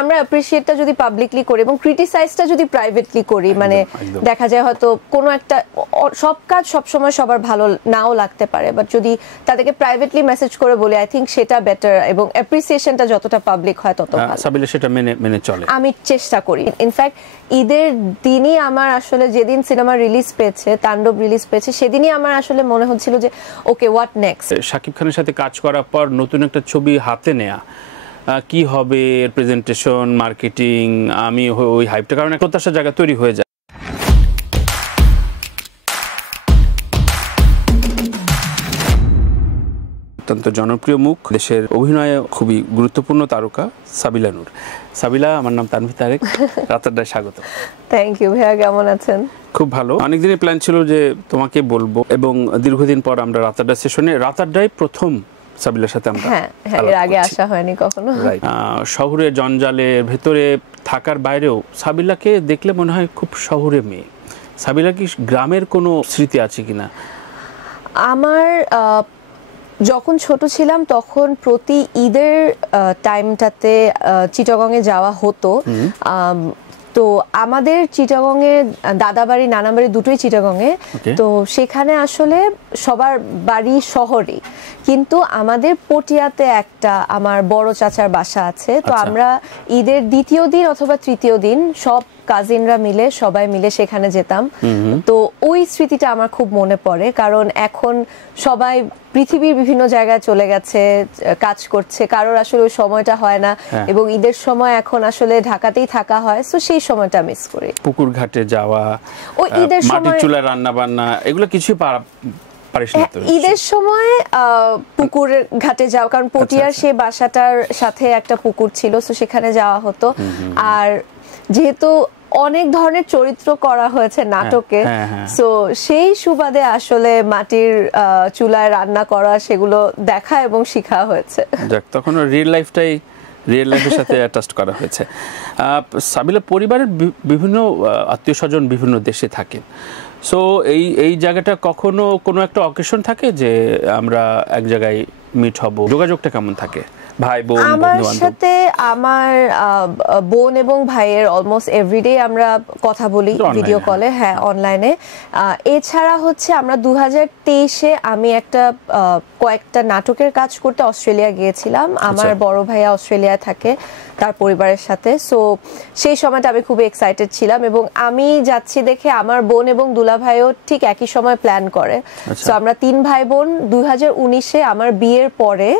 আমরা অ্যাপ্রিশিয়েটটা যদি পাবলিকলি করি এবং ক্রিটিসাইজটা যদি প্রাইভেটলি করি, মানে দেখা যায় হয়তো কোনো একটা সব কাজ সবসময় সবার ভালো নাও লাগতে পারে, বাট যদি তাদেরকে প্রাইভেটলি মেসেজ করে বলি, আই থিঙ্ক সেটা বেটার এবং অ্যাপ্রিসিয়েশনটা যতটা পাবলিক হয় তত ভালো। সাবিলা সেটা মেনে চলে, আমি চেষ্টা করি। ইনফ্যাক্ট ঈদের দিনই আমার আসলে যেদিন সিনেমা রিলিজ পেয়েছে, তাণ্ডব রিলিজ পেয়েছে, সেদিনই আমার আসলে মনে হচ্ছিল যে ওকে হোয়াট নেক্সট। শাকিব খানের সাথে কাজ করার পর নতুন একটা ছবি হাতে নেয়া, কি হবে প্রেজেন্টেশন, মার্কেটিং, আমি ওই হাইপটার কারণে প্রত্যাশার জায়গা তৈরি হয়ে যায়। অত্যন্ত জনপ্রিয় মুখ, দেশের অভিনয়ে খুবই গুরুত্বপূর্ণ তারকা সাবিলা নূর। সাবিলা, আমার নাম তানভীর তারেক, রাতারডায় স্বাগত। থ্যাংক ইউ ভাইয়া, কেমন আছেন? খুব ভালো। অনেকদিনের প্ল্যান ছিল যে তোমাকে বলবো, এবং দীর্ঘদিন পর আমরা রাতারডা সেশনে, রাতারডায় প্রথম সাবিলার সাথে আমরা এর আগে আসা হয়নি কখনো। শহরের জঞ্জালের ভেতরে থাকার বাইরেও সাবিলাকে দেখলে মনে হয় খুব শহরে মেয়ে। সাবিলা কি গ্রামের কোনো স্মৃতি আছে কিনা? আমার যখন ছোট ছিলাম তখন প্রতি ঈদের টাইমটাতে চিটাগংয়ে যাওয়া হতো। তো আমাদের চিটাগংয়ে দাদাবাড়ি নানাবাড়ি দুটোই চিটাগংয়ে, তো সেখানে আসলে সবার বাড়ি শহরে, কিন্তু আমাদের পটিয়াতে একটা আমার বড় চাচার বাসা আছে। তো আমরা ঈদের দ্বিতীয় দিন অথবা তৃতীয় দিন সব কাজিনরা মিলে সবাই মিলে সেখানে যেতাম। তো ওই স্মৃতিটা আমার খুব মনে পড়ে, কারণ এখন সবাই পৃথিবীর বিভিন্ন জায়গায় চলে গেছে, কাজ করছে, কারোর আসলে ওই সময়টা হয় না, এবং ঈদের সময় এখন আসলে ঢাকাতেই থাকা হয়, তো সেই সময়টা মিস করি। পুকুর ঘাটে যাওয়া, ওই ঈদের সময় মাটির চুলায় রান্না বান্না, এগুলো কিছুই ঈদের সময় পুকুর ঘাটে যাওয়া, কারণ পটিয়ার সেই বাসাটার সাথে একটা পুকুর ছিল, তো সেখানে যাওয়া হতো। আর যেহেতু অনেক ধরনের চরিত্র করা হয়েছে নাটকে, সো সেই সুবাদে আসলে মাটির চুলায় রান্না করা, সেগুলো দেখা এবং শেখা হয়েছে। তখন রিয়েল লাইফের সাথে অ্যাটাচ করা হয়েছে। সাবিলা পরিবারের বিভিন্ন আত্মীয় স্বজন বিভিন্ন দেশে থাকেন, সো এই জায়গাটা কখনো কোনো একটা অকেশন থাকে যে আমরা এক জায়গায় মিট হব, যোগাযোগটা কেমন থাকে? ভাই বোন, আমার সাথে আমার বোন এবং ভাইয়ের অলমোস্ট এভরিডে আমরা কথা বলি ভিডিও কলে, অনলাইনে। এছাড়া হচ্ছে আমরা 2023-এ আমি কয়েকটা নাটকের কাজ করতে অস্ট্রেলিয়া গিয়েছিলাম। আমার বড় ভাইয়া অস্ট্রেলিয়ায় থাকে তার পরিবারের সাথে, সো সেই সময়টা আমি খুবই এক্সাইটেড ছিলাম, এবং আমি যাচ্ছি দেখে আমার বোন এবং দুলা ভাইও ঠিক একই সময় প্ল্যান করে। সো আমরা 3 ভাই বোন 2019-এ আমার বিয়ের পরে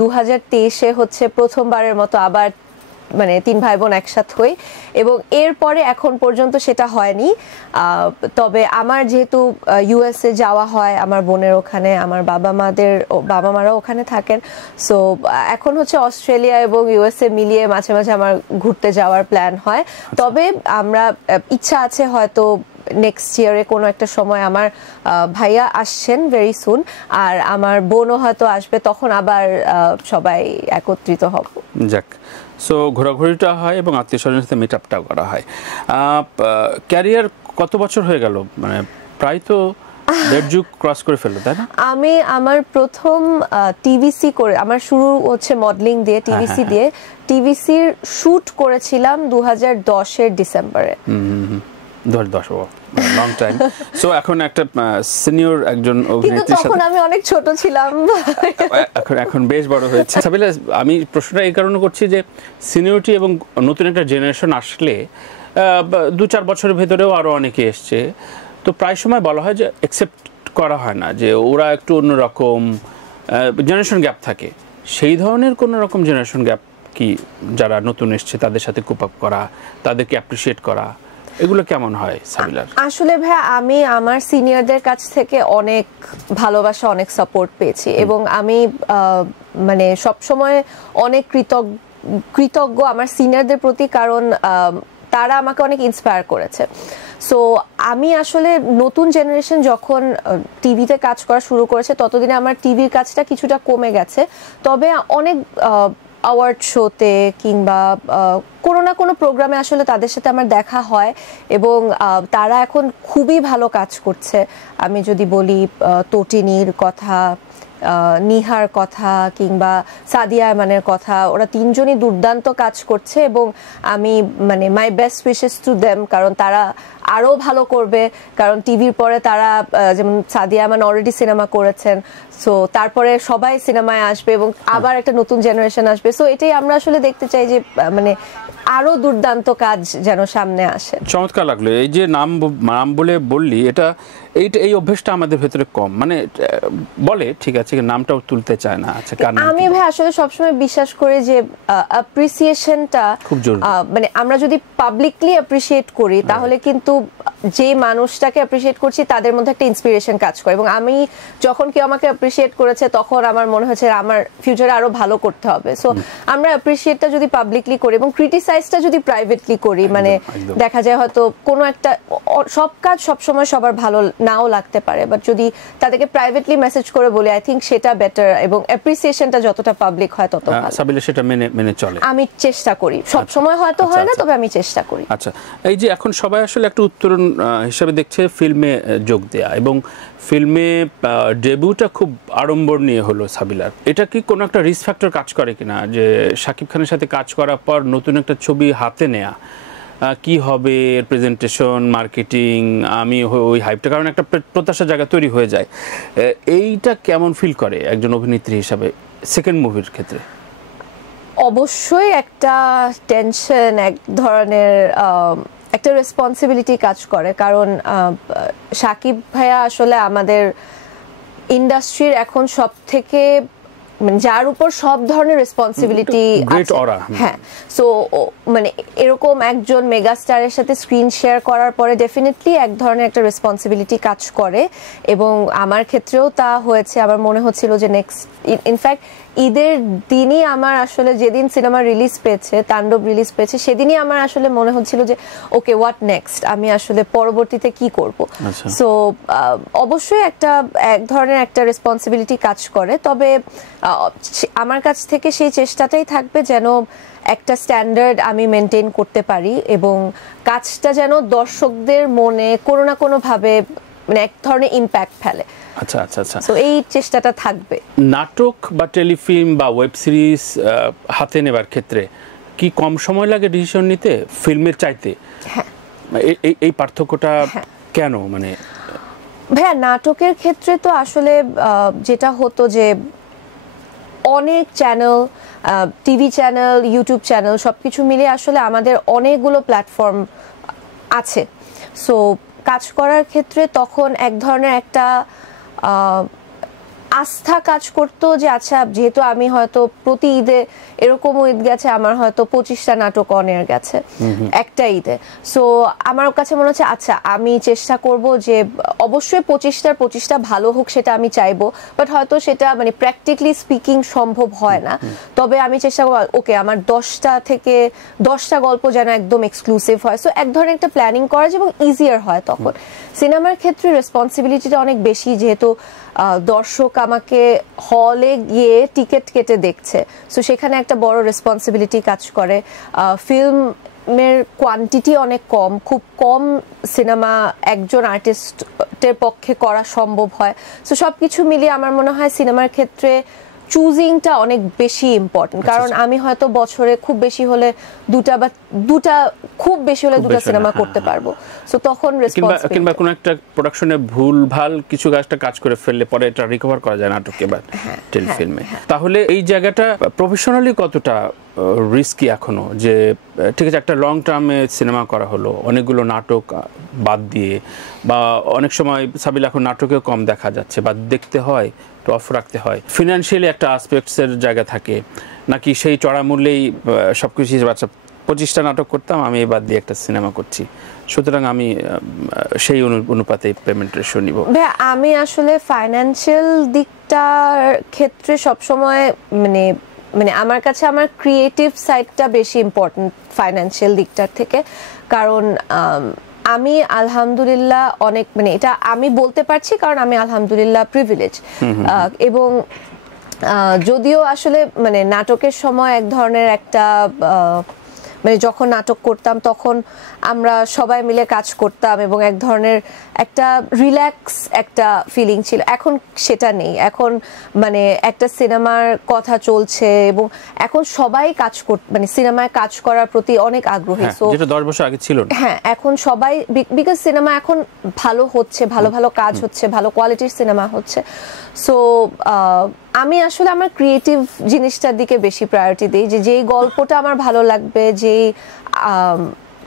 2023-এ হচ্ছে প্রথমবারের মতো আবার মানে 3 ভাই বোন একসাথে হই, এবং এরপরে এখন পর্যন্ত সেটা হয়নি। তবে আমার যেহেতু ইউএসএ যাওয়া হয় আমার বোনের ওখানে, আমার বাবা মারাও ওখানে থাকেন, সো এখন হচ্ছে অস্ট্রেলিয়া এবং ইউএসএ মিলিয়ে মাঝে মাঝে আমার ঘুরতে যাওয়ার প্ল্যান হয়। তবে আমরা ইচ্ছা আছে হয়তো নেক্সট ইয়ারে কোনো একটা সময় আমার ভাইয়া আসছেন ভেরি সুন, আর আমার বোনও হয়তো আসবে, তখন আবার সবাই একত্রিত হব। যাক, সো ঘোরাঘুরিটা হয় এবং আত্মীয় স্বজনের সাথে মিট আপটাও করা হয়। ক্যারিয়ার কত বছর হয়ে গেল? মানে প্রায় তো 1.5 যুগ ক্রস করে ফেললো, তাই না? আমি আমার প্রথম টিভিসি করে, আমার শুরু হচ্ছে মডেলিং দিয়ে, টিভিসি দিয়ে। টিভিসির শুট করেছিলাম 2010-এর ডিসেম্বরে। 2010, লং টাইম। সো এখন একটা সিনিয়র একজন অভিনেত্রীর সাথে, তখন আমি অনেক ছোট ছিলাম, এখন বেশ বড় হয়েছে। সাবিলা, আমি প্রশ্নটা এই কারণে করছি যে সিনিয়রিটি এবং নতুন একটা জেনারেশন আসলে 2-4 বছরের ভেতরেও আরো অনেকে এসছে, তো প্রায় সময় বলা হয় যে অ্যাকসেপ্ট করা হয় না, যে ওরা একটু অন্যরকম, জেনারেশন গ্যাপ থাকে। সেই ধরনের কোনো রকম জেনারেশন গ্যাপ কি, যারা নতুন এসছে তাদের সাথে কোপ আপ করা, তাদেরকে অ্যাপ্রিশিয়েট করা, এগুলো কেমন হয় সাবিলার? আসলে ভাই, আমি আমার সিনিয়রদের কাছ থেকে অনেক ভালোবাসা, অনেক সাপোর্ট পেয়েছি, এবং আমি মানে সবসময় অনেক কৃতজ্ঞ আমার সিনিয়রদের প্রতি, কারণ তারা আমাকে অনেক ইন্সপায়ার করেছে। সো আমি আসলে নতুন জেনারেশন যখন টিভিতে কাজ করা শুরু করেছে, ততদিনে আমার টিভির কাজটা কিছুটা কমে গেছে, তবে অনেক অ্যাওয়ার্ড শোতে কিংবা কোনো না কোনো প্রোগ্রামে আসলে তাদের সাথে আমার দেখা হয়, এবং তারা এখন খুবই ভালো কাজ করছে। আমি যদি বলি তটিনীর কথা নিহার কথা কিংবা সাদিয়া আয়মানের কথা, ওরা তিনজনই দুর্দান্ত কাজ করছে এবং আমি মানে my best wishes to them, কারণ তারা আরো ভালো করবে। কারণ টিভির পরে তারা যেমন সাদিয়া আয়মান অলরেডি সিনেমা করেছেন, সো তারপরে সবাই সিনেমায় আসবে এবং আবার একটা নতুন জেনারেশন আসবে। সো এটাই আমরা আসলে দেখতে চাই যে মানে আরো দুর্দান্ত কাজ যেন সামনে আসে। চমৎকার লাগলো এই যে নাম বলে বললি, এই অভ্যেসটা আমাদের ভেতরে কম, মানে বলে ঠিক আছে নামটাও তুলতে চায় না। আচ্ছা, আমি ভাই আসলে সবসময় বিশ্বাস করি যে অ্যাপ্রিসিয়েশনটা খুব জরুরি। মানে আমরা যদি পাবলিকলি অ্যাপ্রিসিয়েট করি তাহলে কিন্তু যে মানুষটাকে অ্যাপ্রিসিয়েট করছি তাদের মধ্যে একটা ইন্সপিরেশন কাজ করে, এবং আমি যখন কেউ আমাকে অ্যাপ্রিসিয়েট করেছে তখন আমার মনে হচ্ছে আমার ফিউচারে আরো ভালো করতে হবে। সো আমরা অ্যাপ্রিসিয়েটটা যদি পাবলিকলি করি এবং ক্রিটিসাইজটা যদি প্রাইভেটলি করি, মানে দেখা যায় হয়তো কোনো একটা সব কাজ সবসময় সবার ভালো নাও লাগতে পারে, বাট যদি তাদেরকে প্রাইভেটলি মেসেজ করে বলি আই থিঙ্ক সেটা বেটার, এবং অ্যাপ্রিসিয়েশনটা যতটা পাবলিক হয় তত ভালো। সাবিলা সেটা মেনে চলে? আমি চেষ্টা করি, সব সময় হয়তো হয় না, তবে আমি চেষ্টা করি। আচ্ছা, এই যে এখন সবাই আসলে একটা উত্তরণ হিসেবে দেখছে ফিল্মে যোগ দেয়া, এবং ফিল্মে ডেবিউটা খুব আড়ম্বর নিয়ে হলো সাবিলার, এটা কি কোনো একটা রিস্ক ফ্যাক্টর কাজ করে কিনা যে শাকিব খানের সাথে কাজ করার পর নতুন একটা ছবি হাতে নেয়া, কি হবে প্রেজেন্টেশন, মার্কেটিং, আমি ওই হাইপটা, কারণ একটা প্রত্যাশা জায়গা তৈরি হয়ে যায়, এইটা কেমন ফিল করে একজন অভিনেত্রী হিসাবে সেকেন্ড মুভির ক্ষেত্রে? অবশ্যই একটা টেনশন, এক ধরনের একটা রেসপন্সিবিলিটি কাজ করে, কারণ শাকিব ভাইয়া আসলে আমাদের ইন্ডাস্ট্রির এখন সব থেকে মানে যার উপর সব ধরনের রেসপন্সিবিলিটি আছে। হ্যাঁ, সো মানে এরকম একজন মেগাস্টারের সাথে স্ক্রিন শেয়ার করার পরে ডেফিনেটলি এক ধরনের একটা রেসপন্সিবিলিটি কাজ করে, এবং আমার ক্ষেত্রেও তা হয়েছে। আমার মনে হচ্ছিল যে নেক্সট ইনফ্যাক্ট ঈদের দিনই আমার আসলে যেদিন সিনেমা রিলিজ পেয়েছে, তাণ্ডব রিলিজ পেয়েছে, সেদিনই আমার আসলে মনে হচ্ছিল যে ওকে হোয়াট নেক্সট, আমি আসলে পরবর্তীতে কি করব। সো অবশ্যই এক ধরনের একটা রেসপন্সিবিলিটি কাজ করে, তবে আমার কাছ থেকে সেই চেষ্টাটাই থাকবে যেন একটা স্ট্যান্ডার্ড আমি মেনটেন করতে পারি এবং কাজটা যেন দর্শকদের মনে কোনো না কোনো ভাবে মানে এক ধরনের ইম্প্যাক্ট ফেলে। আচ্ছা আচ্ছা আচ্ছা, তো এই চেষ্টাটা থাকবে। নাটক বা টেলিফিল্ম বা ওয়েব সিরিজ হাতে নেবার ক্ষেত্রে কি কম সময় লাগে ডিসিশন নিতে ফিল্মের চাইতে? হ্যাঁ, এই পার্থক্যটা কেন? মানে ভাইয়া নাটকের ক্ষেত্রে তো আসলে যেটা হতো যে অনেক channel, TV channel, YouTube channel সবকিছু মিলিয়ে আসলে আমাদের অনেকগুলো প্ল্যাটফর্ম আছে। সো কাজ করার ক্ষেত্রে তখন এক ধরনের একটা আস্থা কাজ করতো যে আচ্ছা যেহেতু আমি হয়তো প্রতি ঈদে এরকমও ঈদ গেছে আমার হয়তো 25টা নাটক অন এয়ার গেছে একটা ঈদে, সো আমার কাছে মনে হচ্ছে আচ্ছা আমি চেষ্টা করব যে অবশ্যই 25টা ভালো হোক সেটা আমি চাইবো, বাট হয়তো সেটা মানে প্র্যাকটিক্যালি স্পিকিং সম্ভব হয় না। তবে আমি চেষ্টা করবো ওকে আমার 10টা গল্প যেন একদম এক্সক্লুসিভ হয়। সো এক ধরনের একটা প্ল্যানিং করা যায় এবং ইজিয়ার হয় তখন। সিনেমার ক্ষেত্রে রেসপন্সিবিলিটিটা অনেক বেশি, যেহেতু দর্শক আমাকে হলে গিয়ে টিকিট কেটে দেখছে, সো সেখানে একটা বড় রেসপন্সিবিলিটি কাজ করে। ফিল্মের কোয়ান্টিটি অনেক কম, খুব কম সিনেমা একজন আর্টিস্টের পক্ষে করা সম্ভব হয়। সো সবকিছু মিলিয়ে আমার মনে হয় সিনেমার ক্ষেত্রে চুজিংটা অনেক বেশি ইম্পর্টেন্ট, কারণ আমি হয়তো বছরে খুব বেশি হলে দুটা খুব বেশি হলে দুটা সিনেমা করতে পারবো। সো তখন রেসপন্সিবিলিটি কিংবা কোন একটা প্রোডাকশনে ভুলভাল কিছু কাজ করে ফেললে পরে এটা রিকভার করা যায় নাটকে বা টেলিফিল্মে। তাহলে এই জায়গাটা প্রফেশনালি কতটা রিস্কি এখনো, যে ঠিক আছে একটা লং টার্মে সিনেমা করা হলো অনেকগুলো নাটক বাদ দিয়ে, বা অনেক সময় সাবিল এখন নাটকেও কম দেখা যাচ্ছে বা দেখতে হয় অফ রাখতে হয়, ফিনান্সিয়ালি একটা আসপেক্টসের জায়গা থাকে, নাকি সেই চড়া মূল্যেই সবকিছু বাচ্চা 25টা নাটক করতাম আমি এবার দিয়ে একটা সিনেমা করছি, সুতরাং আমি সেই অনুপাতে পেমেন্ট রেশিও নিব? আমি আসলে ফাইন্যান্সিয়াল দিকটার ক্ষেত্রে সবসময় মানে আমার কাছে আমার ক্রিয়েটিভ সাইডটা বেশি ইম্পর্টেন্ট ফাইন্যান্সিয়াল দিকটার থেকে, কারণ আমি আলহামদুলিল্লাহ অনেক মানে এটা আমি বলতে পারছি কারণ আমি আলহামদুলিল্লাহ প্রিভিলেজ, এবং যদিও আসলে মানে নাটকের সময় এক ধরনের একটা মানে যখন নাটক করতাম তখন আমরা সবাই মিলে কাজ করতাম এবং এক ধরনের একটা রিল্যাক্স একটা ফিলিং ছিল। এখন সেটা নেই। এখন মানে একটা সিনেমার কথা চলছে এবং এখন সবাই কাজ মানে সিনেমায় কাজ করার প্রতি অনেক আগ্রহী। সো যেটা 10 বছর আগে ছিল না। হ্যাঁ, এখন সবাই বিকজ সিনেমা এখন ভালো হচ্ছে, ভালো ভালো কাজ হচ্ছে, ভালো কোয়ালিটির সিনেমা হচ্ছে। সো আমি আসলে আমার ক্রিয়েটিভ জিনিসটার দিকে বেশি প্রায়োরিটি দিই, যে যেই গল্পটা আমার ভালো লাগবে, যেই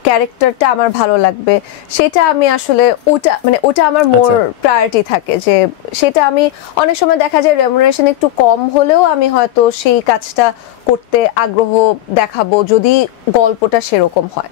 ক্যারেক্টারটা আমার ভালো লাগবে, সেটা আমি আসলে ওটা আমার মোর প্রায়োরিটি থাকে। যে সেটা আমি অনেক সময় দেখা যায় রেমুনারেশন একটু কম হলেও আমি হয়তো সেই কাজটা করতে আগ্রহ দেখাবো যদি গল্পটা সেরকম হয়।